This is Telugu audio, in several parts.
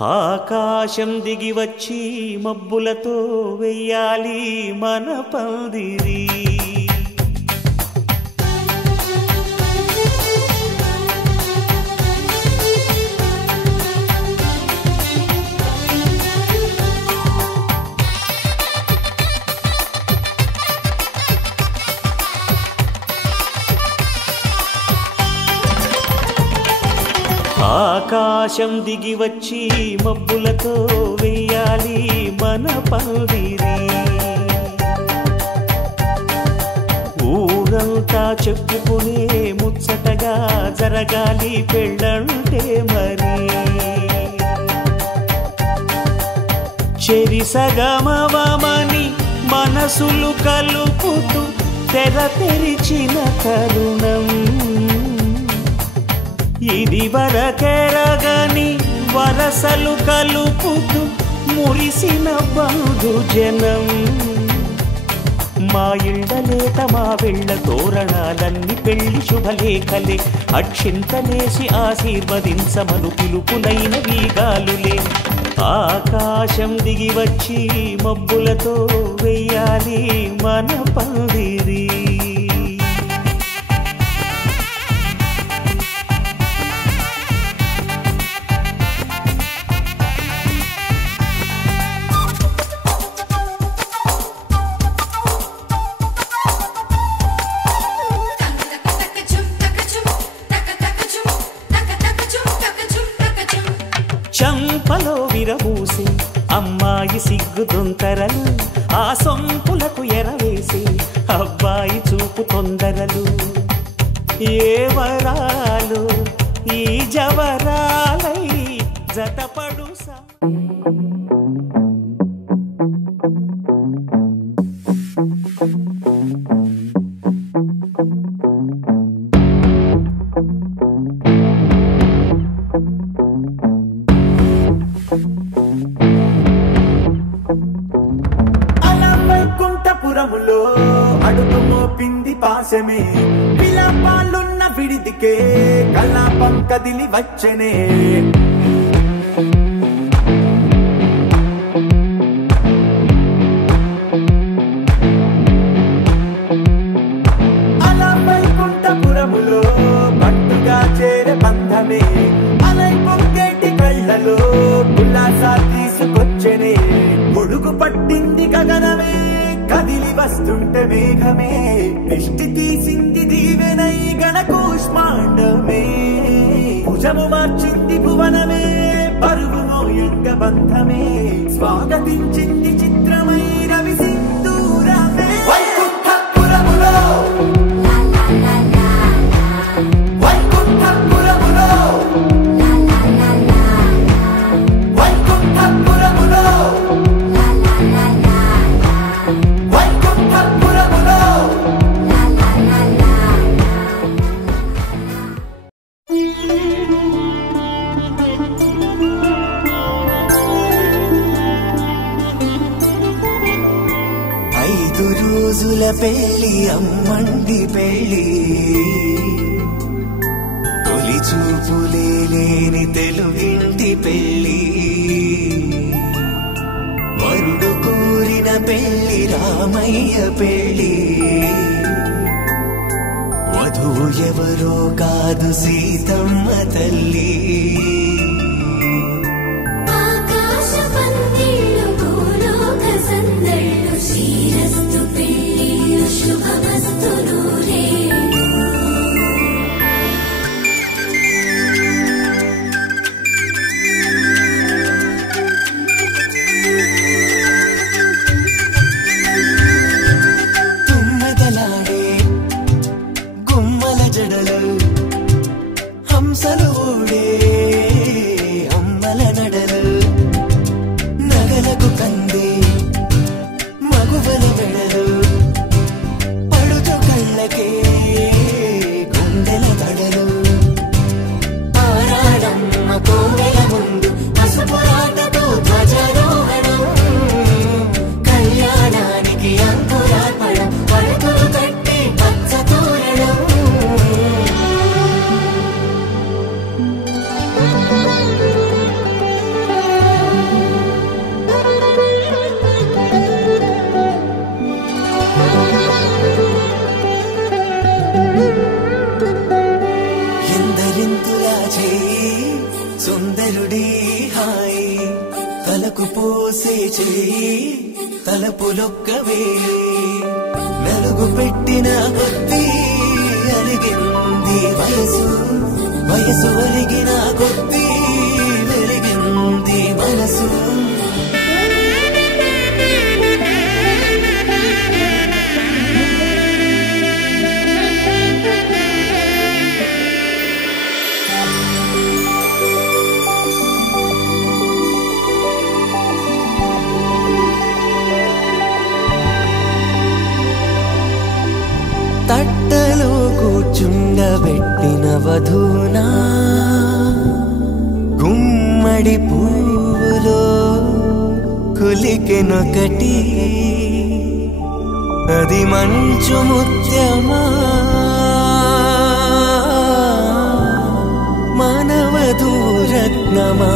ఆకాశం దిగి వచ్చి మబ్బులతో వెయ్యాలి మన పందిరి. ఆకాశం దిగి వచ్చి మబ్బులతో వెయ్యాలి మన పందిరి. ఊరంతా చెప్పుకునే ముచ్చటగా జరగాలి పెళ్ళంటే మరి. చెరిసగమవమని మనసులు కలుపుతూ తెర తెరిచిన తరుణం ఇది వరకెరగని వరసలు కలుపుతూ మురిసిన బంధుజనం. మా ఇళ్ళలేత మా వెళ్ళ తోరణాలన్నీ పెళ్లి శుభలేఖలే. అక్షింతలేసి ఆశీర్వదించమను పిలుపులైన వీగాలులే. ఆకాశం దిగి వచ్చి మబ్బులతో వెయ్యాలి మన పందిరి. చంపలో విరబూసి అమ్మాయి సిగ్గుదొంతరలు, ఆ సొంపులకు ఎరవేసి అబ్బాయి చూపు తొందరలు. ఏ వరాలు ఈ జవరాలై జతపడు వైకుంఠపురములో అడుగు మోపింది పాశమే. విలాపాలున్న విడిదికే కలాపం కదిలి వచ్చనే. అలా వైకుంఠపురములో పట్టుగా చేరే బంధమే. అలై పొంగేటి కళ్ళలో ఉల్లాసా తీసుకొచ్చనే. పొడుగు పట్టింది గగనమే కదిలి వస్తుంటే మేఘమే. దృష్టి తీసింది దీవెనై గణకూష్మాండమే. భుజము మార్చింది భువనమే పరువు మోయంగ బంధమే. స్వాగతించింది చిత్రమై రవి సింధూరమే. వైకుంఠపురములో వైకుంఠపురములో వైకుంఠపురములో వైకుంఠపురములో. ఐదు రోజుల పెళ్లి అమ్మండి పెళ్లి. తొలి చూపులే లేని తెలుగింటి పెళ్లి. వరుడు కోరిన పెళ్లి రామయ్య పెళ్లి. వధువు ఎవరో కాదు సీతమ్మ తల్లి. ఆకాశ పందిళ్ళు భూలోక సందళ్ళు శ్రీరస్తు పెళ్ళిళ్ళు శుభమస్తు నూరే. తుమ్మెదలాడే గుమ్మల జడలు హంసలు ఊడే అల్లుడి హాయి తలకు పోసే చేయి తలపులొక్కవే నలుగు పెట్టిన కొద్దీ అలిగింది వయసు వయసు అలిగిన కొద్దీ వెలిగింది మనసు తట్టలో కూర్చుండబెట్టిన వధూనా గుమ్మడి పువ్వులో కులికెనొకటి అది మంచు ముత్యమా మానవధూరత్నమా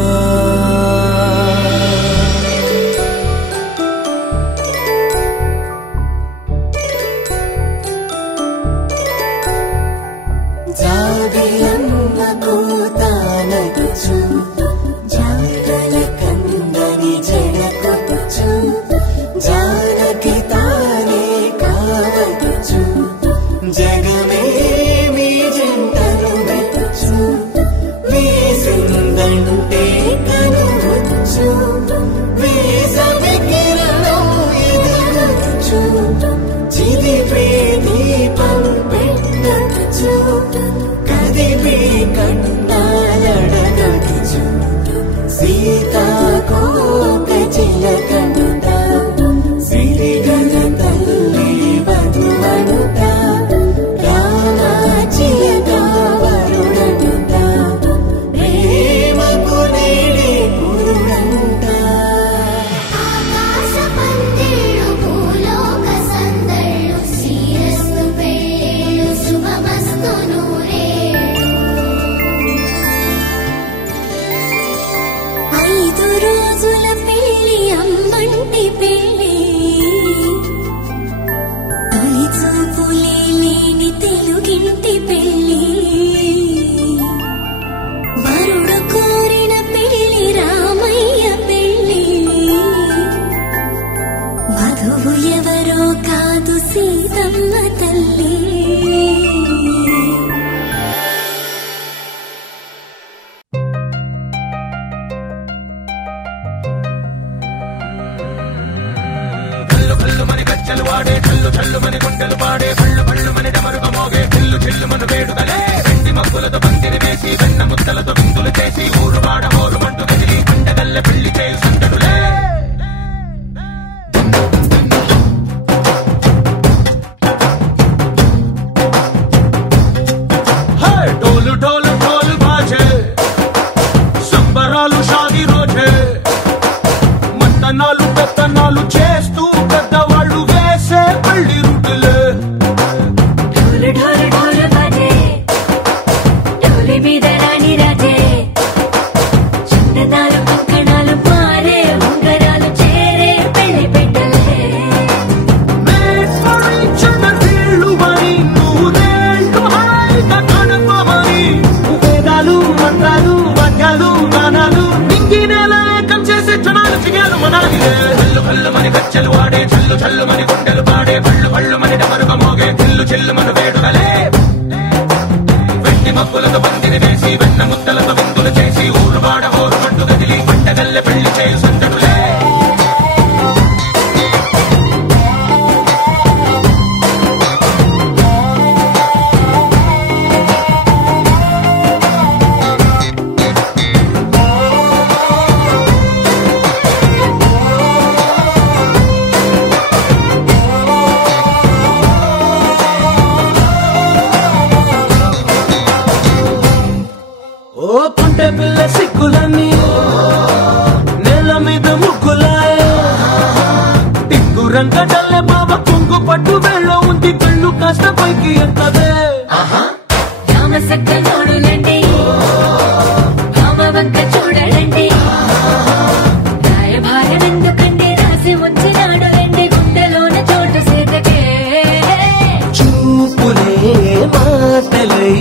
మాటలై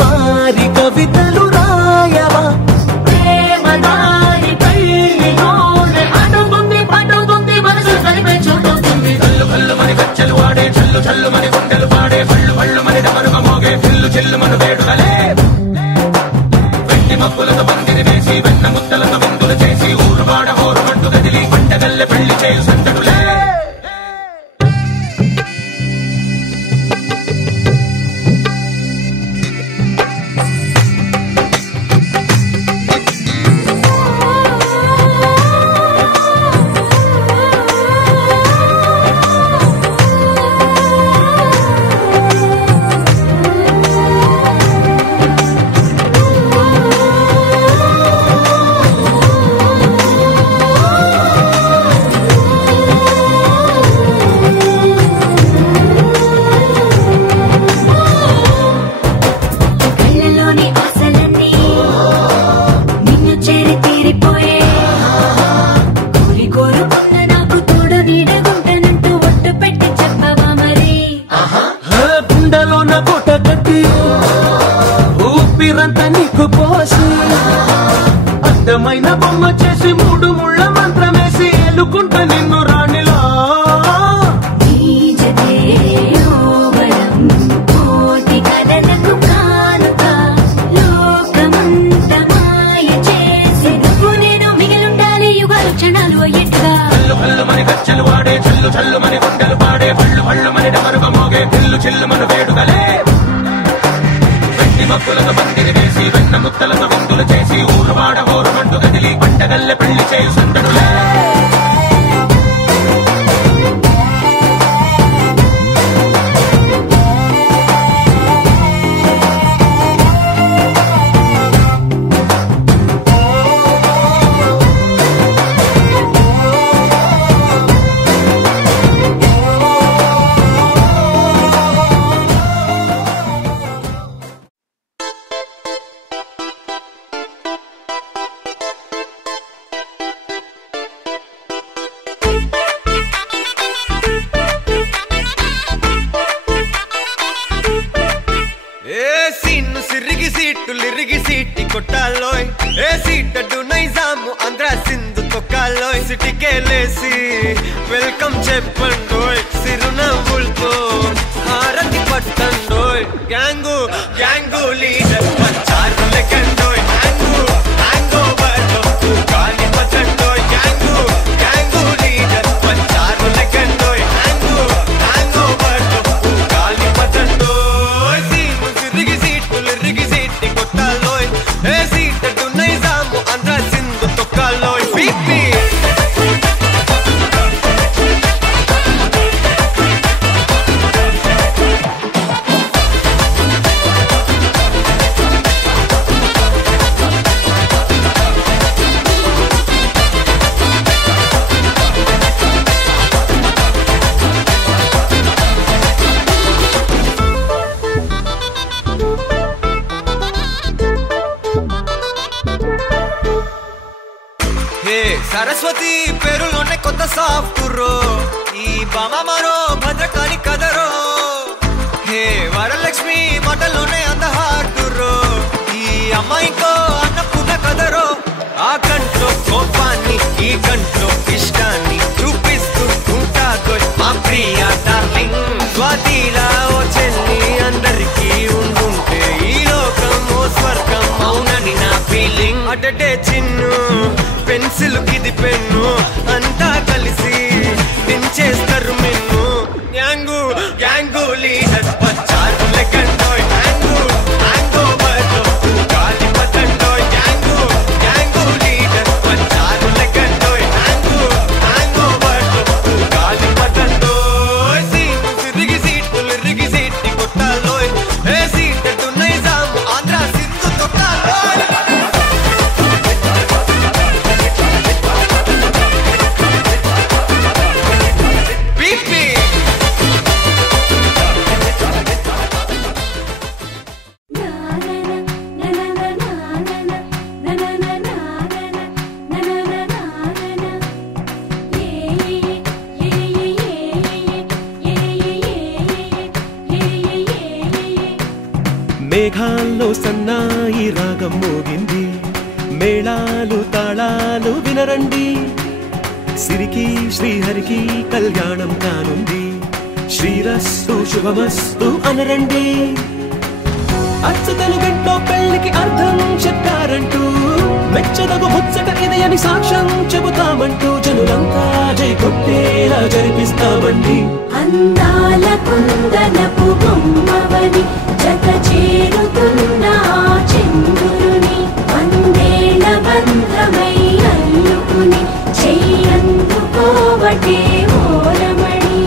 మారి కవితలు రాయవా ప్రేమ మైనా బొమ్మ చేసి 3 ముళ్ళ మంత్రమేసి ఎలుకుంట నిన్ను రాణిలా చల్లు వాడే చల్లు చల్లు మని గుండెలు పాడే పళ్ళు పళ్ళు మని డమరుగ మోగే పిల్లు చిల్లు మన వేడుకలే వెండి మబ్బులతో పందిరి వేసి వెన్న ముత్తలతో గొంతులు చేసి ఊరు వాడ ఊరు మంటు కదిలి పంటగల్లె పెళ్లి చేయు సందడులే కొట్టాలోయ్ ఏ సీటడు నైజాము ఆంధ్ర సింధు తొక్కాలోయ్ సిటీకేలేసి వెల్కమ్ చెప్పండోయ్ సిరునవ్వులతో హారతి పట్టండోయ్ గ్యాంగు గ్యాంగు లీడర్ పంచారు లెక్కండోయ్ హ్యాంగు హ్యాంగ్ ఓవర్లో గాలి పట్టండోయ్ గ్యాంగు గ్యాంగు లీడర్ పంచారు లెక్కండోయ్ హ్యాంగు హ్యాంగ్ ఓవర్లో గాలి పట్టండోయ్ సీము సిరిగి సీటి కొట్టాలోయ్ ఏ సీటడు నైజాము ఆంధ్ర సింధు తొక్కాలోయ్ పీపీ సరస్వతి పేరులోనే కొత్త సాఫ్టురో ఈ బామ మరో భద్రకాళి కదరో హే వరలక్ష్మి మాటలోనే అంత హార్టురో ఈ అమ్మాయికో అన్నపూర్ణ కదరో ఆ కంట్లో కోపాన్ని ఈ కంట్లో ఇష్టాన్ని చూపిస్తూ ఉంటాదో మా ప్రియా డార్లింగ్ స్వాతిలా ఓ చెల్లి అందరికీ ఉండుంటే ఈ లోకం ఓ స్వర్గం అవునని నా ఫీలింగ్ అటటే చిన్ను పెన్సిల్ కిది పెన్ను అంతా కలిసి దించేస్తారు మిన్ను గ్యాంగు గ్యాంగు లీడర్ వచ్చారు లెక్కండోయ్ హ్యాంగు హ్యాంగ్ ఓవర్లో గాలి పట్టండోయ్ గ్యాంగు గ్యాంగు లీడర్ వచ్చారు లెక్కండోయ్ హ్యాంగు హ్యాంగ్ ఓవర్లో గాలి పట్టండోయ్ సీము సిరిగి సీటి కొట్టాలోయ్ ఏ సీటడు నైజాము ఆంధ్ర సింధు తొక్కాలోయ్ మేఘాల్లో సన్నాయి రాగం మోగింది మేళాలు తాళాలు వినరండి సిరికి శ్రీహరికి కళ్యాణం కానుంది శ్రీరస్తు శుభమస్తు అనరండి అచ్చతలు గంటో పెళ్లికి అర్థం చెప్పారంటూ మెచ్చదగు ముచ్చట ఇది అని సాక్ష్యం చెబుతామంటూ జనులంతా జై కొట్టేలా జరిపిస్తామండి అందాల కుందనపు బొమ్మవని జత చేరుతున్న చంద్రుని వందేళ్ల బంధమై అల్లుకుని చెయ్యందుకోవటే ఓరమణి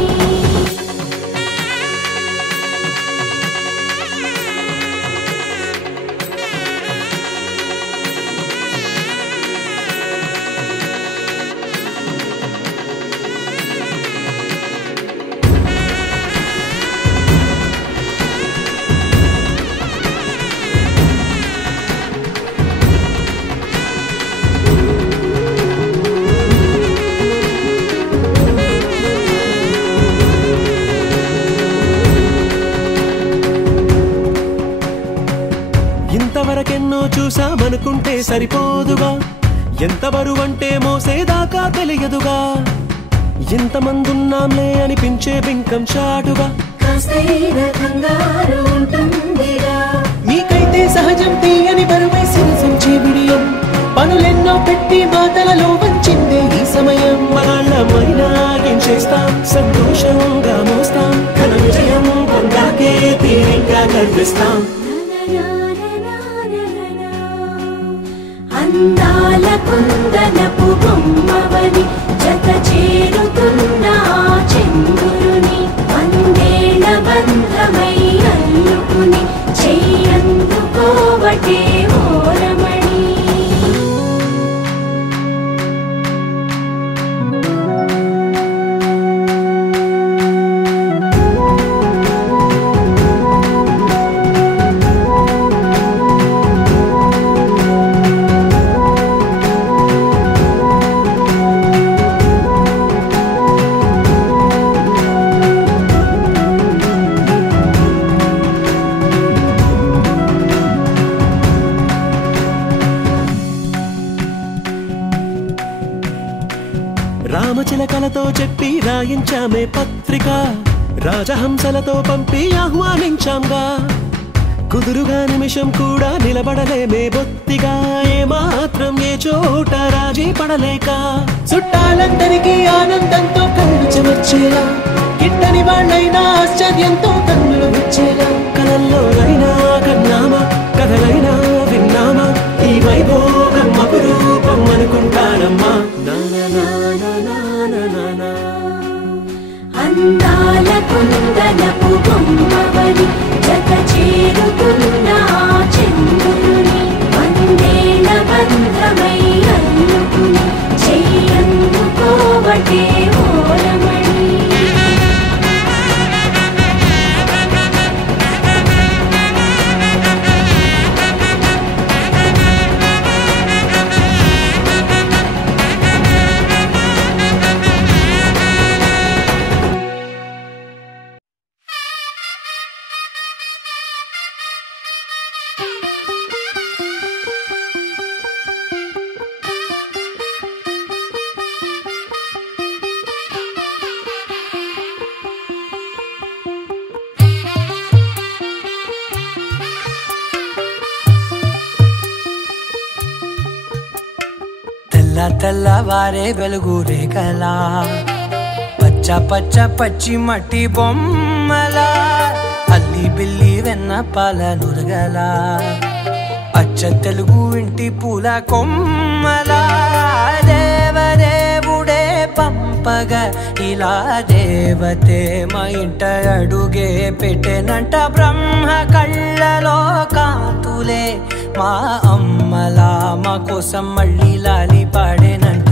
ఇంతవరకెన్నో చూసామనుకుంటే సరిపోదుగా ఎంత బరువంటే మోసేదాకా తెలియదుగా, ఎంతమందున్నాంలే అనిపించే బింకం చాటుగా. మీకైతే సహజం తీయని బరువై సిరసించే బిడియం, పనులెన్నో పెట్టి మాటలలో వంచిందే ఈ సమయం. మనాళ్ళమైనా ఏం చేస్తాం, సంతోషంగా మోస్తాం, ఘన విజయం పొందాకే తీరిగ్గా కనిపిస్తాం. అందాల కుందనపు బొమ్మవని జత చేరుతున్న చంద్రుని, వందేళ్ల బంధమై అల్లుకుని చెయ్యందుకోవటే ఓరమణి. రామచిలకలతో చెప్పి రాయించామే పత్రిక, రాజహంసలతో పంపి ఆహ్వానించాంగా. కుదురుగా నిమిషం కూడా నిలబడలేమే బొత్తిగా, ఏమాత్రం ఏ చోట రాజీ పడలేక. చుట్టాలందరికీ ఆనందంతో కళ్ళు చెమర్చేలా, గిట్టని వాళ్ళైనా ఆశ్చర్యంతో కన్నులు వచ్చేలా. కలల్లోనైనా కన్నామా, కథలైనా విన్నామా, ఈ వైభోగం అపురూపం అనుకుంటానమ్మా. అందాల కుందనపు బొమ్మవని జత చేరుతున్న చంద్రుని, వందేళ్ల బంధమై అల్లుకుని చెయ్యందుకోవటే ఓరమణి. తెల్లవారే వెలుగు రేఖలా, పచ్చ పచ్చ పచ్చి మట్టి బొమ్మలా, అల్లి బిల్లి వెన్న పాల నురగలా, అచ్చ తెలుగు ఇంటి పూల కొమ్మలా. దేవదేవుడే పంపగా ఇలా దేవతే మా ఇంట అడుగే పెట్టెనంట. బ్రహ్మ కళ్ళలో కాంతులే మా అమ్మలా, మా కోసం మళ్ళీ లాలి పాడేనంట.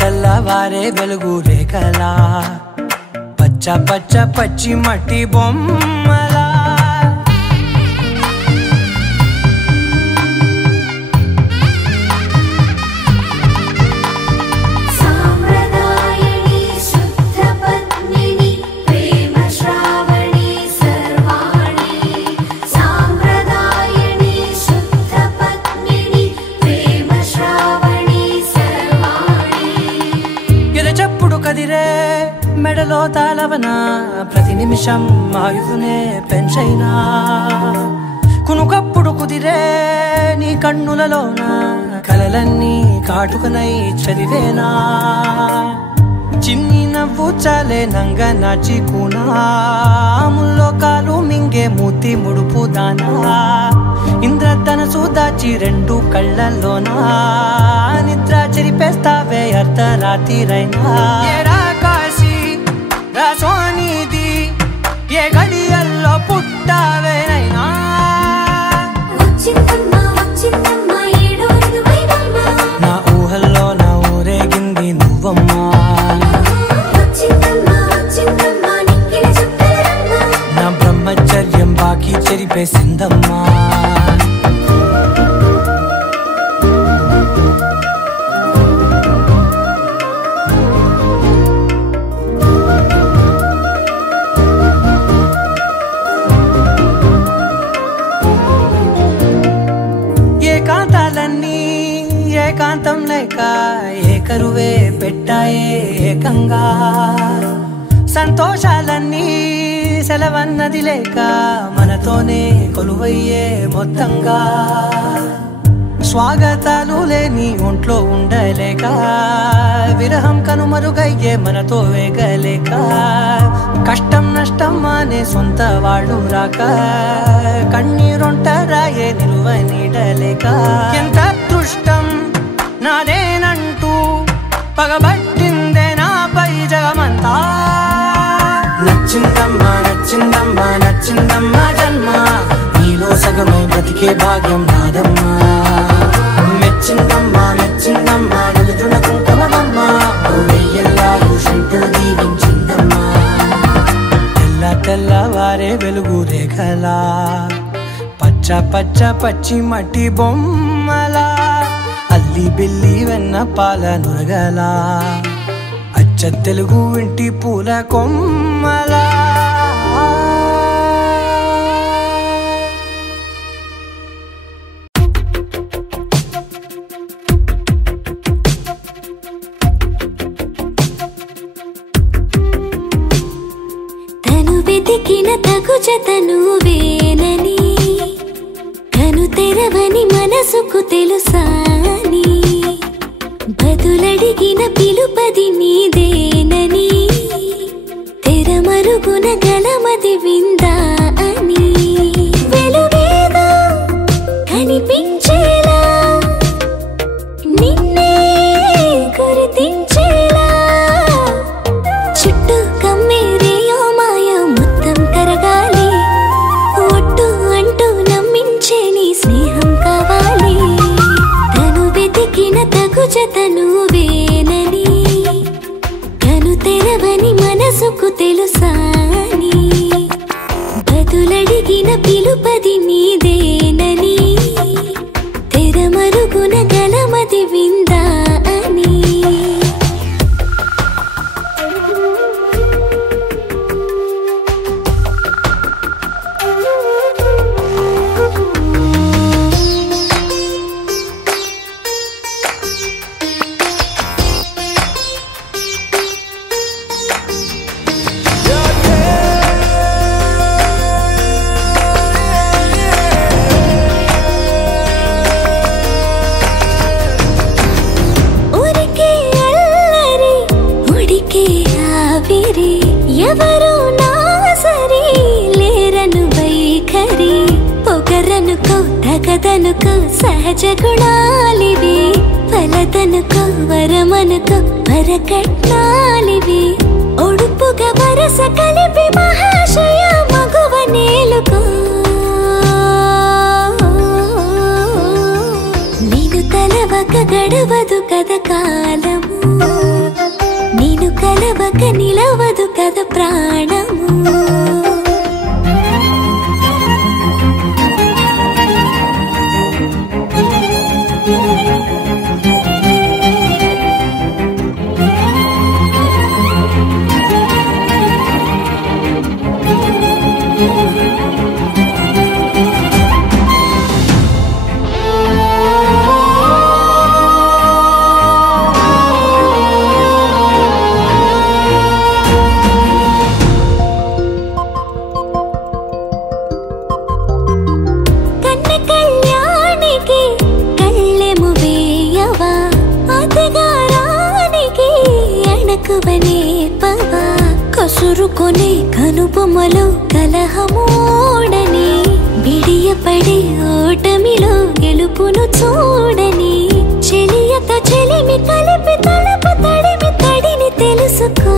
తెల్లవారే వెలుగు రేఖలా, పచ్చ పచ్చ పచ్చి మట్టి బొమ్మలా. మెడలో తాళవన ప్రతి నిమిషం ఆయువునే పెంచైనా, కునుకప్పుడు కుదిరే నీ కన్నులలోన కలలన్నీ కాటుకనై చదివేనా. చిన్ని నవ్వు చాలే నంగ నాచి కూనాముల్లో కాలు మింగే మూతి ముడుపు దానా. ఇంద్రధనసు దాచి రెండు కళ్ళల్లోనా, నిద్ర చెరిపేస్తావే అర్ధరాత్రిరైనా. సోనిది ఏ గడియల్లో పుట్టావేనైనా. నా ఊహల్లో నా ఊరేగింది నువ్వమ్మా, నా బ్రహ్మచర్యం బాకీ చెరిపేసిందమ్మా. ఏకరువే పెట్టాయే ఏకంగా సంతోషాలన్నీ సెలవన్నది లేక మనతోనే కొలువయ్యే మొత్తంగా స్వాగతాలు లేని ఒంట్లో ఉండలేక విరహం కనుమరుగయ్యే మనతో వేగలేక కష్టం నష్టం అనే సొంత వాళ్ళు రాక కన్నీరొంటరాయే నిలువ నీడలేక ఎంత అదృష్టం నాదేనంటూ పగబట్టిందే నాపై జగమంతా నచ్చిందమ్మా నచ్చిందమ్మా నచ్చిందమ్మా జన్మ నీలో సగమై బ్రతికే భాగ్యం నాదమ్మా మెచ్చిందమ్మా మెచ్చిందమ్మా నిలుచున్న కుంకుమమ్మా వెయ్యల్లాలు శంకరు దీవించిందమ్మా తెల్ల తెల్లవారే వెలుగు రేఖలా పచ్చ పచ్చ పచ్చి మట్టి బొమ్మలా అల్లి బిల్లి వెన్న పాల నురగలా అచ్చ తెలుగు ఇంటి పూల కొమ్మలా తను వెతికిన తగు జతను వేనని కను తెరవని మనసుకు తెలుసాని బదులడిగిన పిలుపది నీదేనని తెరమరుగున గలమది విందా అని వెలుగేదో కనిపించేలా నిన్నే గుర్తించేలా చుట్టూ కమ్మేరేయో మాయ మొత్తం కరగాలి ఒట్టు అంటూ నమ్మించే నీ స్నేహం కావాలి తను వెతికిన తగు జతను వేనని కను తెరవని మనసుకు తెలుసాని బదులడిగిన పిలుపది నీదేనని తెరమరుగున గలమది విందా అని ఎవరు నా సరి లేరను వైఖరి పొగరనుకో తగదనుకో సహజ గుణాలివి ఫలదనుకో వరమనుకో వరకట్నాలివి ఒడుపుగా వరస కలిపి మహాశయ మగువ నేలుకో నేను తలవక గడవదు కథ కాలము నేను కలవక నిలవదు కథ ప్రాణము కసురుకొనే కనుబొమ్మలో కలహమోడని బిడియపడే ఓటమిలో గెలుపును చూడని చెలియత చెలిమి కలిపి తలపు తడిమి తడిని తెలుసుకో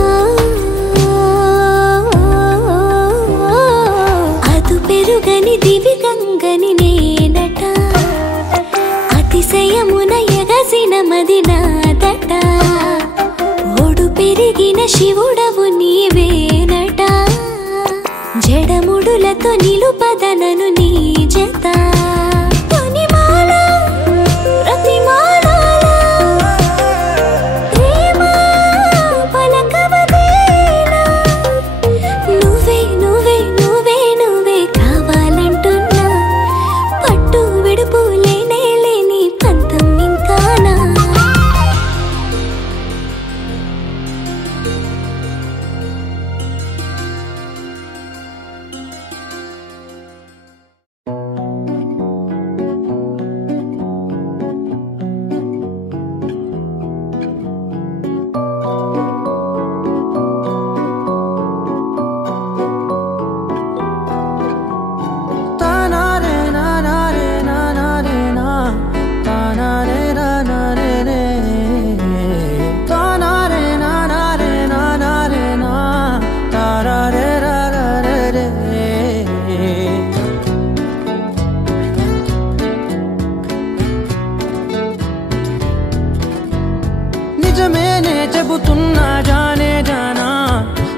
అదు పెరుగని దివి గంగని నేనట అతిశయమున ఎగసిన మది నాదట ఒడు పెరిగిన శివుడవు నీవేనట జడముడులతో నిలుపదనను నీ జత చెబుతున్నా జానే జానా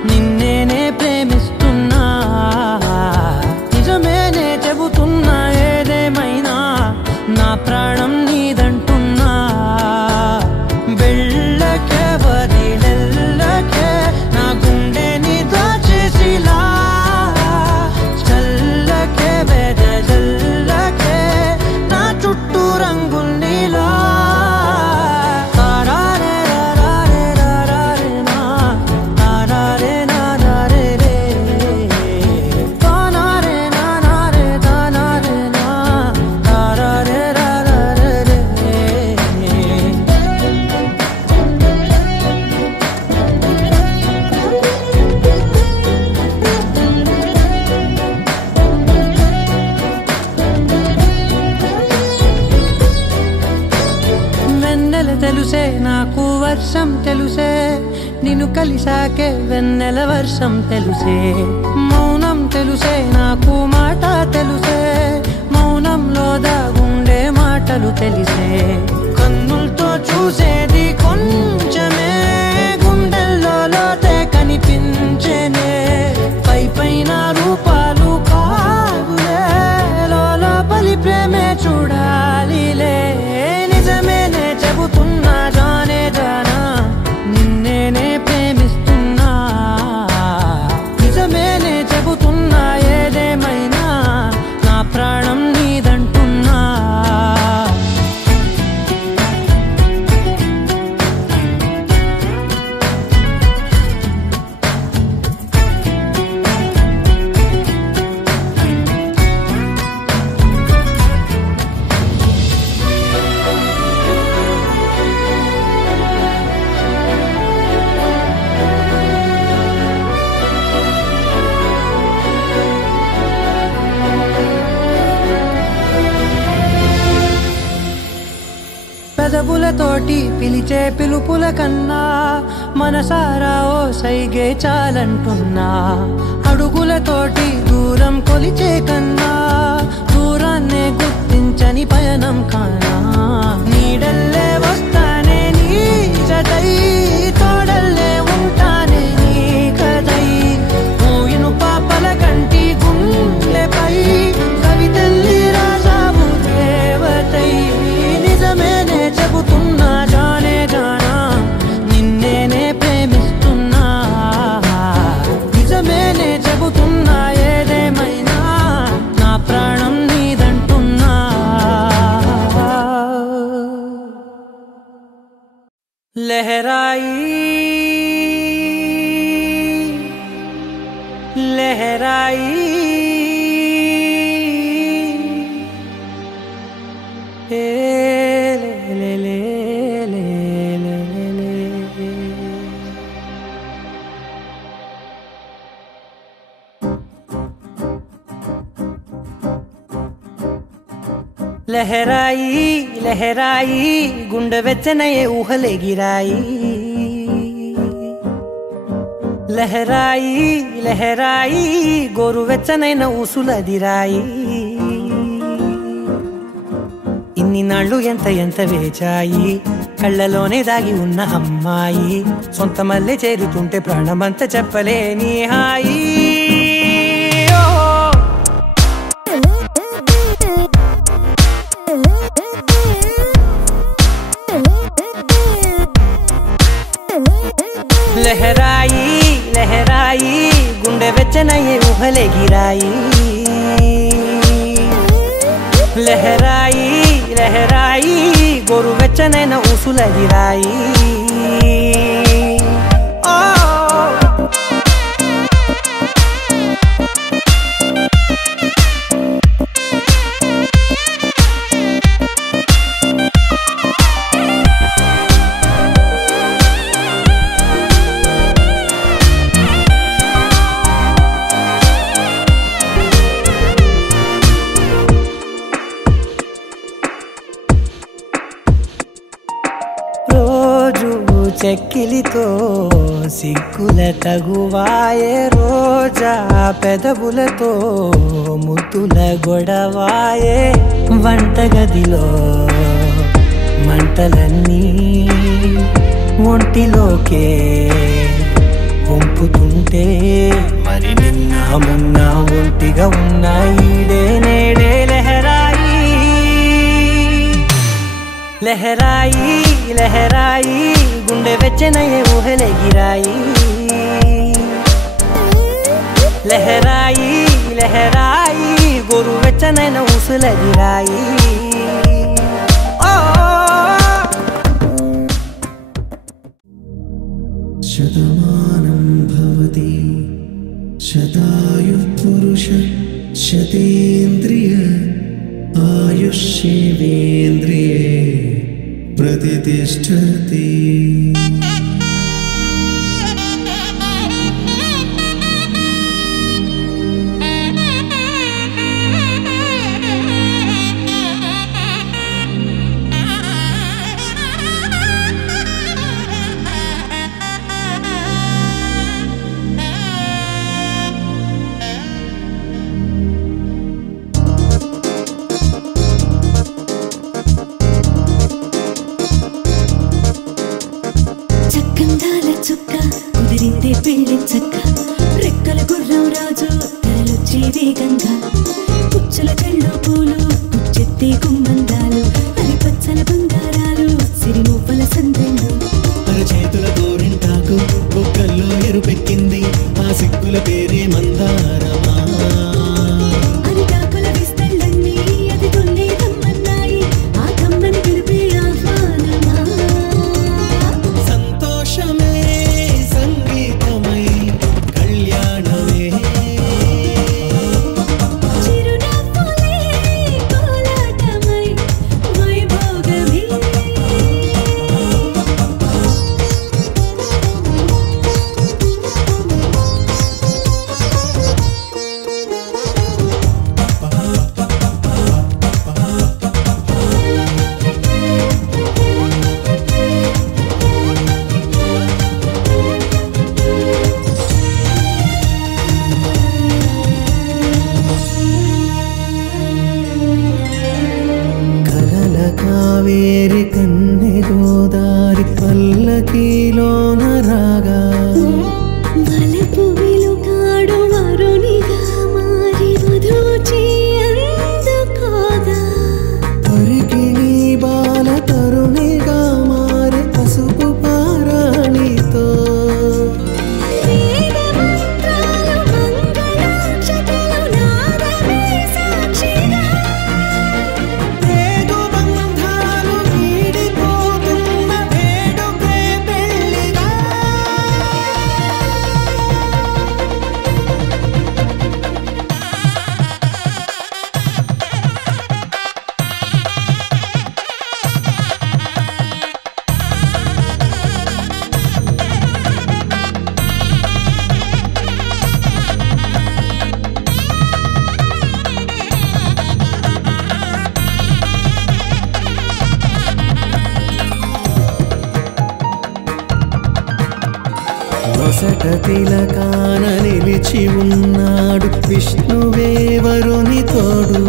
నిన్నేనే ప్రేమిస్తున్నా నిజమేనే చెబుతున్నా ఏదేమైనా నా ప్రాణం నీదంటున్నా వెళ్ళకే వదిలెళ్ళకే నా గుండెని దాచేసిలా చల్లకే వెదజల్లకే నా చుట్టూ రంగుల్నిలా తెలుసే నాకు వర్షం తెలుసే నిన్ను కలిసాకే వెన్నెల వర్షం తెలుసే మౌనం తెలుసే నాకు మాట తెలుసే మౌనంలో దాగుండే మాటలు తెలిసే కన్నులతో చూసేది కొంచెమే గుండెల్లో లోతే కనిపించేనే పై పైన రూపాలు కావులే లోపలి ప్రేమే చూడాలిలే నిజమేనే చెబుతున్నా జానే జానా నిన్నేనే ప్రేమిస్తున్నా నిజమేనే చెబుతున్నా ఏదేమైనా నా ప్రాణం నీదంటున్నా పెదవులతోటి పిలిచే పిలుపుల కన్నా మనసారా ఓ సైగే చాలంటున్నా అడుగులతోటి దూరం కొలిచే కన్నా దూరాన్నే గుర్తించని పయనం కానా నీడల్లే వస్తానే నీ జతై తోడల్లే ఉంటానే నీ కదై మూయిను పాపల కంటి గుండెపై కవితల్లి రాజావు దేవతై నిజమేనే చెబుతున్నా జానే జానా నిన్నేనే ప్రేమిస్తున్నా నిజమేనే చెబుతున్నా ఏదేమైనా నా ప్రాణం నీదంటున్నా లహరాయి లహరాయి లహరాయి లహరాయి గుండె వెచ్చనయే ఊహలే గిరాయి లహరాయి లహరాయి గోరు వెచ్చనైన ఊసులదిరాయి ఇన్ని నాళ్ళు ఎంత ఎంత వేచాయి కళ్ళలోనే దాగి ఉన్న అమ్మాయి సొంత మల్లె చేరుతుంటే ప్రాణమంత చెప్పలేని హాయి లహరాయి లహరాయి గుండె వెచ్చనయ్యే ఊహలే గిరాయి లహరాయి లహరాయి గోరు వెచ్చనైన ఊసులదిరాయి చెక్కిలితో సిగ్గుల తగువాయే రోజా పెదవులతో ముద్దుల గొడవాయే వంటగదిలో మంటలన్నీ ఒంటిలోకే వంపుతుంటే మరి నిన్న మొన్న ఒంటిగా ఉన్న ఈడే నేడే లహరాయి లహరాయి లహరాయి గుండె వెచ్చనయే ఊహలెగిరాయి లహరాయి లహరాయి గోరు వెచ్చనైన ఊసులెగిరాయి శతమానం భవతి శతాయుః పురుష శతేంద్రియ ఆయుష్యేంద్రియే ప్రతిష్ఠతి చక్కందాల చుక్క కుదిరిందే పెళ్లి చక్క రెక్కల గుర్రం రాజు తరలొచ్చే వేగంగా పుచ్చల చెళ్ళు పూలు పుచ్చెత్తే గుమ్మందాలు అని పచ్చల బంగారాలు సిరిమూపల సందెళ్ళు చేతుల గోరింటాకు బొక్కల్లో ఎరుపెక్కింది ఆ సిగ్గుల పేరే మందారమా అరిటాకుల విస్తళ్ళన్నీ అది కొన్నే కమ్మన్నాయి ఆ కమ్మని పిలిపే ఆహ్వానమా సంతోషమే సంగీతమై కళ్యాణమే చిరునవ్వులే కోలాటమై వైభోగమే కలల కావేరి కన్నె గోదారి పల్లకీలోన రాగా వలపు వెలుగాడు వరునిగా మారి వధూచి అందుకోగా పరికిణి బాల తరుణిగా మారే పసుపు పారాణితో వేద మంత్రాలు మంగళాక్షతలు నాదమే సాక్షిగా రేగు బంధాలు వీడిపోతున్న వేడుకే పెళ్లిగా వసట తిలకాన నిలిచి ఉన్నాడు విష్ణువే వరుని తోడు